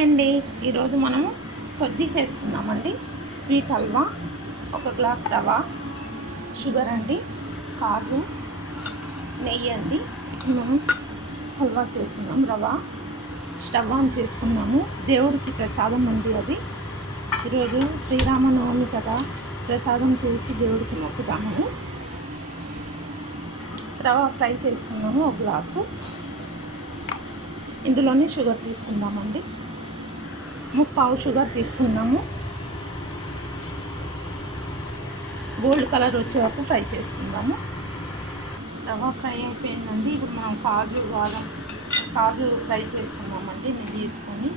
Hi అండి. ఈరోజు మనము సొజ్జీ చేస్తున్నామండి. స్వీట్ హల్వా, 1 గ్లాస్ రవ, షుగర్ అండి, కాజు, నెయ్యి అండి. మనం హల్వా చేసుకున్నాం. రవ స్టవ్ ఆన్ చేసుకున్నాము. దేవుడికి ప్రసాదం ఉంది. అది ఈరోజు శ్రీరామనవమి కదా, ప్రసాదం చేసి దేవుడికి మొక్కుతాము. రవ ఫ్రై చేసుకున్నాము 1 గ్లాసు. ఇందులోనే షుగర్ తీసుకుందామండి. 3/4 షుగర్ తీసుకున్నాము. గోల్డ్ కలర్ వచ్చే వరకు ఫ్రై చేసుకుందాము. రవ ఫ్రై అయిపోయిందండి. ఇప్పుడు మనం కాజు ఫ్రై చేసుకుందామండి. నెయ్యి తీసుకొని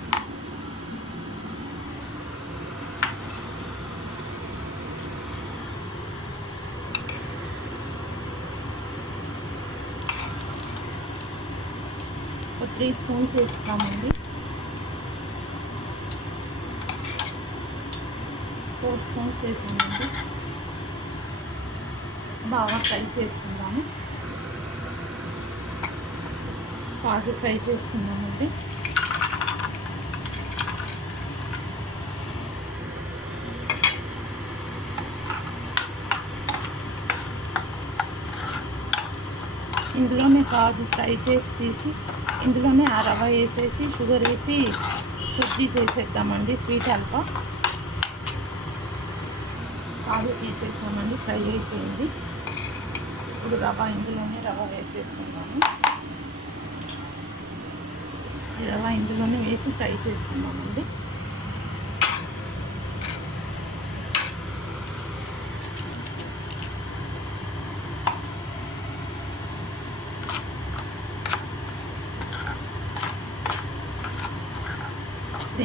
ఒక 3 స్పూన్స్ వేస్తామండి. 4 స్పూన్స్ వేసామండి. బాగా ఫ్రై చేసుకుందాము. కాజు ఫ్రై చేసుకుందామండి. ఇందులోనే కాజు ఫ్రై తీసి ఇందులోనే ఆ రవ వేసేసి షుగర్ వేసి సొజ్జీ చేసేద్దామండి. స్వీట్ హల్వా కాజు తీసేసామండి. ఫ్రై అయిపోయింది. ఇప్పుడు ఇందులోనే రవ వేసేసుకుందాము. ఈ రవ ఇందులోనే వేసి ఫ్రై చేసుకుందామండి.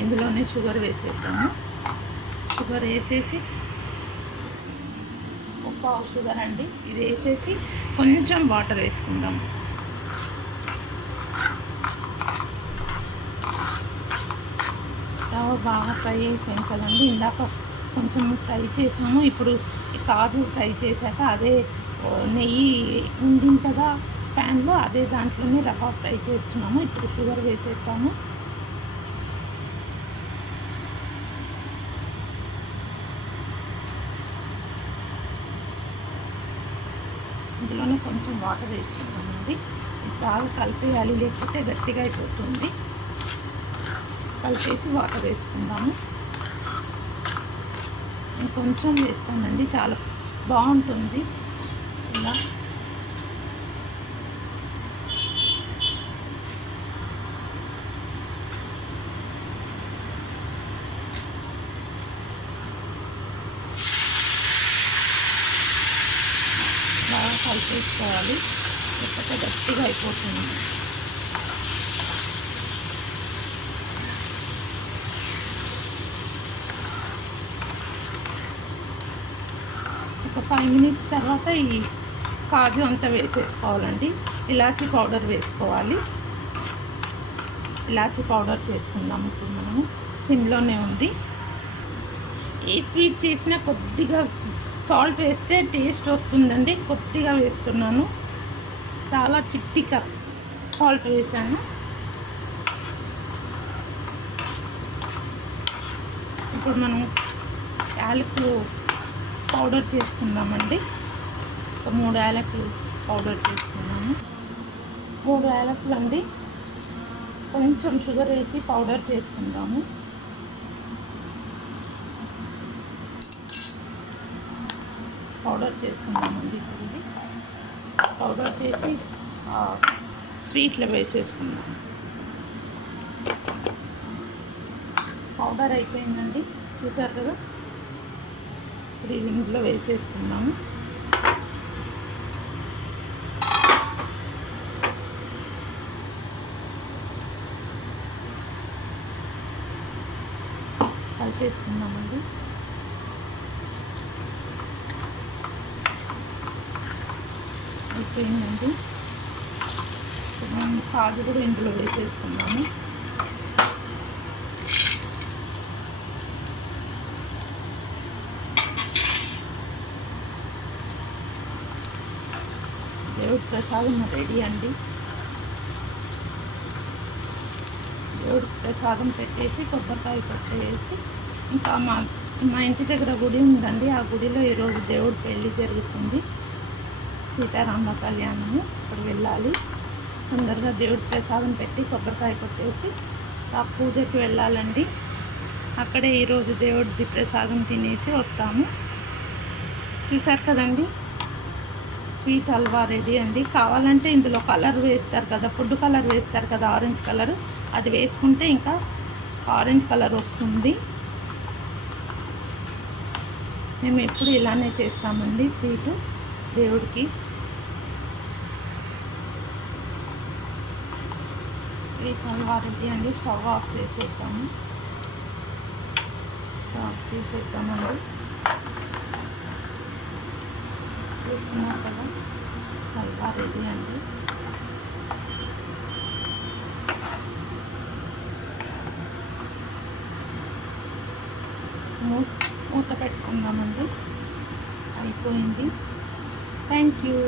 ఇందులోనే షుగర్ వేసేద్దాము. షుగర్ వేసేసి 1/4 షుగర్ అండి. ఇది వేసేసి కొంచెం వాటర్ వేసుకుందాం. రవ్వ బాగా ఫ్రై అయిపోయింది కదండి. ఇందాక కొంచెం ఫ్రై చేసాము. ఇప్పుడు కాజు ఫ్రై చేశాక అదే నెయ్యి ఉంది కదా ప్యాన్లో, అదే దాంట్లోనే రవ్వ ఫ్రై చేస్తున్నాము. ఇప్పుడు షుగర్ వేసేస్తాము. ఇందులోనే కొంచెం వాటర్ వేసుకుంటామండి. బాగా కలిపేయాలి, లేకపోతే గట్టిగా అయిపోతుంది. కలిపేసి వాటర్ వేసుకుందాము. నేను కొంచెం వేస్తానండి, చాలా బాగుంటుంది ఇలా. బాగా కలిపేసుకోవాలి, లేకపోతే గట్టిగా అయిపోతుంది. ఒక 5 మినిట్స్ తర్వాత ఈ కాజు అంతా వేసేసుకోవాలండి. ఇలాచీ పౌడర్ వేసుకోవాలి. ఇలాచీ పౌడర్ చేసుకుందాం. ఇప్పుడు మనము సిమ్లోనే ఉంది. ఏ స్వీట్ చేసినా కొద్దిగా సాల్ట్ వేస్తే టేస్ట్ వస్తుందండి. కొద్దిగా వేస్తున్నాను, చాలా చిట్టిగా సాల్ట్ వేసాను. ఇప్పుడు మనం యాలకులు పౌడర్ చేసుకుందామండి. ఒక 3 యాలకులు పౌడర్ చేసుకున్నాము. 3 యాలకులు అండి. కొంచెం షుగర్ వేసి పౌడర్ చేసుకుందాము. పౌడర్ చేసుకుందామండి. ఇది పౌడర్ చేసి స్వీట్లో వేసేసుకుందాము. పౌడర్ అయిపోయిందండి, చూసారు కదా. ఇప్పుడు ఇంట్లో వేసేసుకుందాము. కలిపేసుకుందామండి. అయిపోయిందండి. కాజు కూడా ఇందులో వేసేసుకున్నాము. దేవుడి ప్రసాదం రెడీ అండి. దేవుడికి ప్రసాదం పెట్టేసి కొబ్బరికాయ కొట్టేసి ఇంకా మా ఇంటి దగ్గర గుడి ఉందండి. ఆ గుడిలో ఈరోజు దేవుడి పెళ్ళి జరుగుతుంది, సీతారాముల కళ్యాణము. అక్కడ వెళ్ళాలి. తొందరగా దేవుడి ప్రసాదం పెట్టి కొబ్బరికాయ కొట్టేసి ఆ పూజకి వెళ్ళాలండి. అక్కడే ఈరోజు దేవుడిది ప్రసాదం తినేసి వస్తాము. చూసారు కదండి, స్వీట్ హల్వా రెడీ అండి. కావాలంటే ఇందులో కలర్ వేస్తారు కదా, ఫుడ్ కలర్ వేస్తారు కదా, ఆరెంజ్ కలర్, అది వేసుకుంటే ఇంకా ఆరెంజ్ కలర్ వస్తుంది. మేము ఎప్పుడు ఇలానే చేస్తామండి స్వీటు దేవుడికి. స్వీట్ హల్వా రెడీ అండి. స్టవ్ ఆఫ్ చేసేద్దాము. ఆఫ్ చేసేద్దామండి. చూస్తున్నారు కదా, హల్వా రెడీ అండి. మూత పెట్టుకుందామండి. అయిపోయింది. Thank you.